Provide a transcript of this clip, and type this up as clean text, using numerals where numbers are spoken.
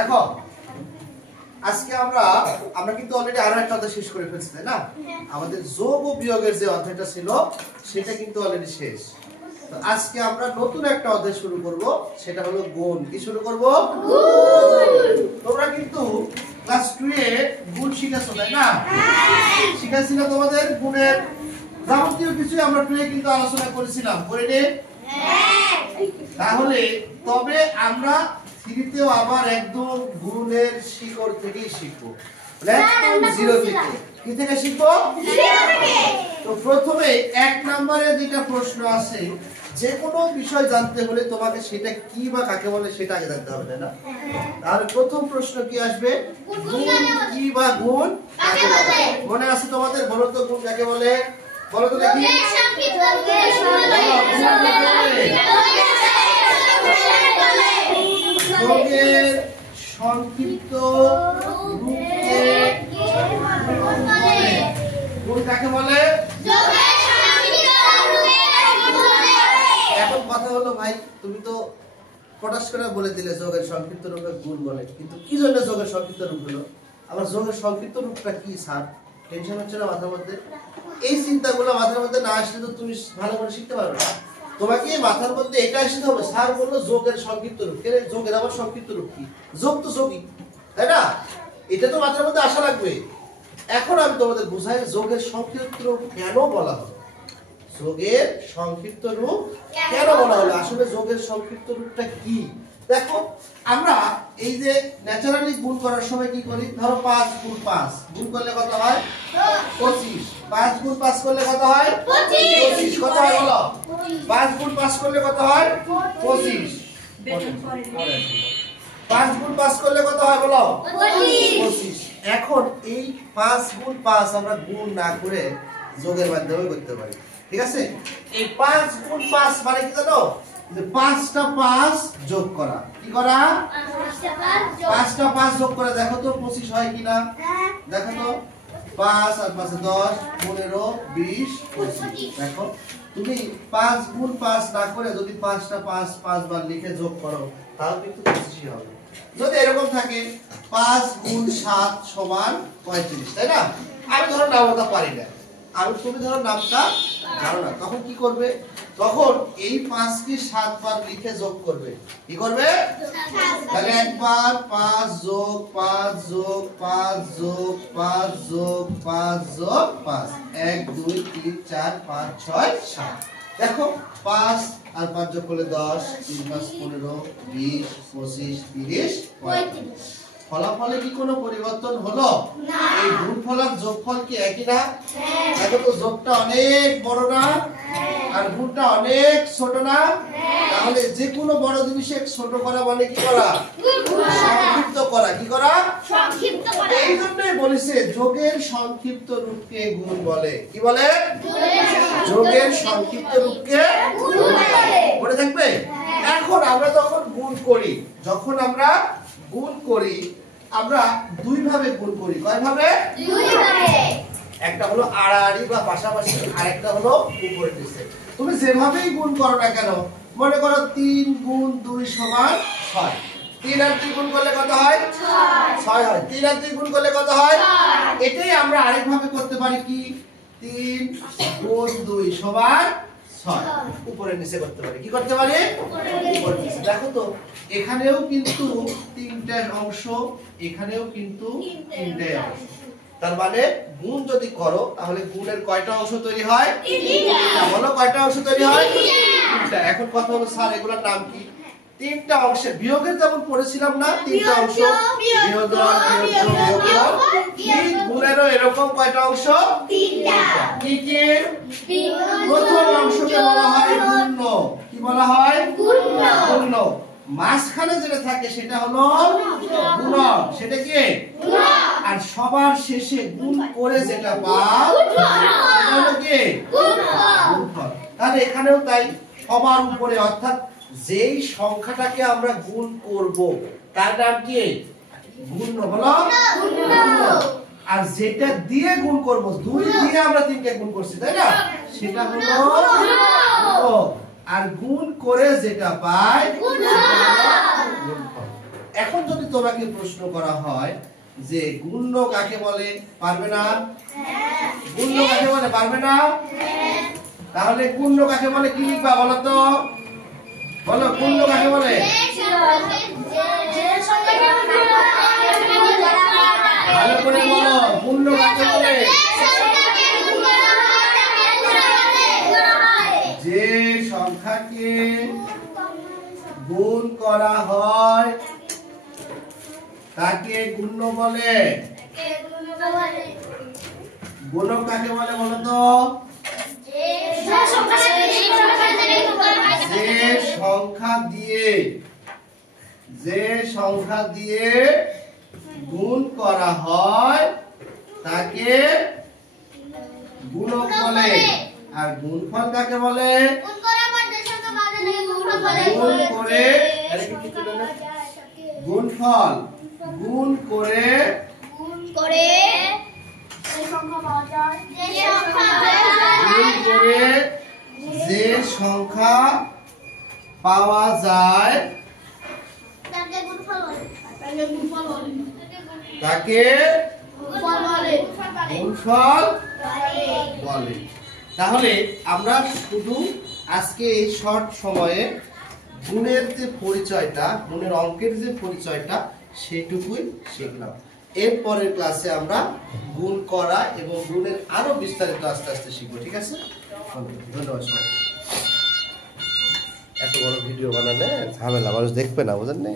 দেখো আজকে আমরা কিন্তু অলরেডি আরো একটা অধ্যায় শেষ করে ফেলছি তাই না? আমাদের যোগ ও বিয়োগের যে অধ্যায়টা ছিল সেটা কিন্তু অলরেডি শেষ। তো আজকে আমরা নতুন একটা অধ্যায় শুরু করব, সেটা হলো গুণ। কি শুরু করব? গুণ। তোমরা কিন্তু ক্লাস 2 এ গুণ শিখেছো তাই না? শিখেছি না তোমাদের গুণের যাবতীয় কিছু আমরা 2 এ কিন্তু আলোচনা করেছিলাম, করিনি? তাহলে তবে আমরা 3 তেও আবার একদম গুণের শিকড় থেকেই শিখবো, একদম জিরো থেকে। কি থেকে শিখবো? জিরো থেকে। তো প্রথমে 1 নম্বরে যেটা প্রশ্ন আছে, যে কোনো বিষয় জানতে হলে তোমাকে সেটা কি বা কাকে বলে সেটা আগে জানতে হবে তাই না? তাহলে প্রথম প্রশ্ন কি আসবে? গুণ কি বা গুণ কাকে বলে? মনে আছে তোমাদের? বলো তো গুণ কাকে বলে? বলো তো দেখি। যোগের সংক্ষিপ্ত রূপকে গুণ কাকে বলে? এখন কথা হলো ভাই, তুমি তো প্রকাশ করে বলে দিলে যোগের সংক্ষিপ্ত রূপে গুণ বলে, কিন্তু কি জন্য যোগের সংক্ষিপ্ত রূপ হলো? আবার যোগের সংক্ষিপ্ত রূপটা কি স্যার? টেনশন হচ্ছে না মাথার মধ্যে? এই চিন্তাগুলো মাথার মধ্যে না আসলে তো তুমি ভালো করে শিখতে পারবে না। তোমাকে মাথার মধ্যে এটা আসতে হবে, স্যার বললো যোগের সংক্ষিপ্ত রূপ। কেন যোগের আবার সংক্ষিপ্ত রূপ কি? যোগ তো যোগই, তাই না? এটা তো মাথার মধ্যে আসা লাগবে। এখন আমি তোমাদের বুঝাই যোগের সংক্ষিপ্ত রূপ কেন বলা হয়। যোগের সংক্ষিপ্ত রূপ কেন বলা হলো? আসলে যোগের সংক্ষিপ্ত রূপটা কি? দেখো আমরা এই যে ন্যাচারালি গুণ করার সময় কি করি? ধরো 5 গুণ 5 গুণ করলে কত হয়? 25। 5 গুণ 5 করলে কত হয়? 25। কত হয় বলো? 5 গুণ 5 করলে কত হয়? 25। 5 গুণ 5 করলে কত হয় বলো? 25। এখন এই 5 গুণ 5 আমরা গুণ না করে যোগের মাধ্যমে করতে পারি, ঠিক আছে? এই 5 গুণ 5 মানে কি জানো? যে 5টা 5 যোগ করা। কি করা? 5টা 5 যোগ করে দেখো তো 25 হয় কিনা। দেখো তো 5 আর 5 10 15 20 25। দেখো তুমি 5 গুণ 5 না করে যদি 5টা 5 5 বার লিখে যোগ করো তাও কিন্তু 25 হবে। যদি এরকম থাকে 5 গুণ 7 সমান 35, তাই না? আমি ধরো নামটা পারি না, আর তুমি ধরো নামটা জানো না, তখন কি করবে? তখন এই 5 কে 7 বার লিখে যোগ করবে। কি করবে? তাহলে একবার 5 যোগ 5 যোগ 5 যোগ 5 যোগ 5 যোগ 5 1 2 3 4 5 6 7। দেখো 5 আর 5 যোগ করলে 10, 3 5 15 20 25 30 35। ফলাফলে কি কোনো পরিবর্তন হলো? না। এই গুণফল আর যোগফল কি একই না? হ্যাঁ। দেখো তো যোগটা অনেক বড় না? হ্যাঁ। আর গুণটা অনেক ছোট না? হ্যাঁ। তাহলে যে কোনো বড় জিনিসকে ছোট করা মানে কি করা? সংক্ষিপ্ত করা। কি করা? সংক্ষিপ্ত করা। এই জন্যই বলেছে যোগের সংক্ষিপ্ত রূপকে গুণ বলে। কি বলে? যোগের সংক্ষিপ্ত রূপকে গুণ বলে। মনে থাকবে? এখন আমরা যখন গুণ করি, গুণ করি আমরা দুই ভাবে গুণ করি। কয় ভাবে? দুই ভাবে। একটা হলো আড়াআড়ি বা পাশাপাশি, আর একটা হলো উপরে নিচে। তুমি যেভাবেই গুণ করো না কেন, মনে করো 3 গুণ 2 সমান 6। 3 আর 2 গুণ করলে কত হয়? 6 হয়। 3 আর 2 গুণ করলে কত হয়? 6। এটাই আমরা আরেক ভাবে করতে পারি। কি? 3 গুণ 2 সমান 6। উপরে নিচে করতে পারি। কি করতে পারি? উপরে নিচে। দেখো তো এখানেও কিন্তু 3টা অংশ, এখানেও কিন্তু 3টা অংশ। তার মানে গুণ যদি করো তাহলে গুণের কয়টা অংশ তৈরি হয়? 3টা। বলো কয়টা অংশ তৈরি হয়? 3টা। এখন কথা হলো স্যার এগুলোর নাম কি? 3টা অংশে বিয়োগের যেমন পড়েছিলাম না 3টা অংশ, বিয়োজন বিয়োগ ঠিক গুণেরও এরকম কয়টা অংশ? 3টা। কি কি? প্রথম অংশকে বলা হয় গুণ্য। কি বলা হয়? গুণ্য। মাঝখানে যেটা থাকে সেটা হলো গুণক। সেটা কি? গুণক। আর সবার শেষে গুণ করে যেটা পাও সেটা হলো কি? গুণফল। তাহলে এখানেও তাই, সবার উপরে অর্থাৎ যেই সংখ্যাটাকে আমরা গুণ করব তার নাম কি? গুণ্য। হলো গুণ্য। আর যেটা দিয়ে গুণ করব, 2 দিয়ে আমরা 3কে গুণ করছি তাই না, সেটা হলো গুণক। আর গুণ করে যেটা পাই গুণফল। এখন যদি তোমাকে প্রশ্ন করা হয় যে গুণ্য কাকে বলে, পারবে না? গুণ্য কাকে বলে, পারবে না? তাহলে গুণ্য কাকে বলে কি লিখবা বলো তো, বলো গুণ্য কাকে বলে? ভালো করে বলো, গুণ্য কাকে বলে? যে সংখ্যাকে গুণ করা হয় তাকে গুণ্য বলে। গুণক কাকে বলে বলো তো? যে সংখ্যা দিয়ে গুণ করা হয় তাকে গুণক বলে। আর গুণফল কাকে বলে? গুণ করে গুণফল গুণ করে যে সংখ্যা পাওয়া যায় তাকে গুণফল বলে। তাহলে আমরা শুধু আজকে এই শর্ট সময়ে গুণের যে পরিচয়টা, গুণের অঙ্কের যে পরিচয়টা সেটুকুই শিখলাম। এর পরের ক্লাসে আমরা গুণ করা এবং গুণের আরো বিস্তারিত আস্তে আস্তে শিখবো। ঠিক আছে, ধন্যবাদ সবাই। এত বড় ভিডিও বানালে ঝামেলা, মানুষ দেখবে না, বুঝলেন?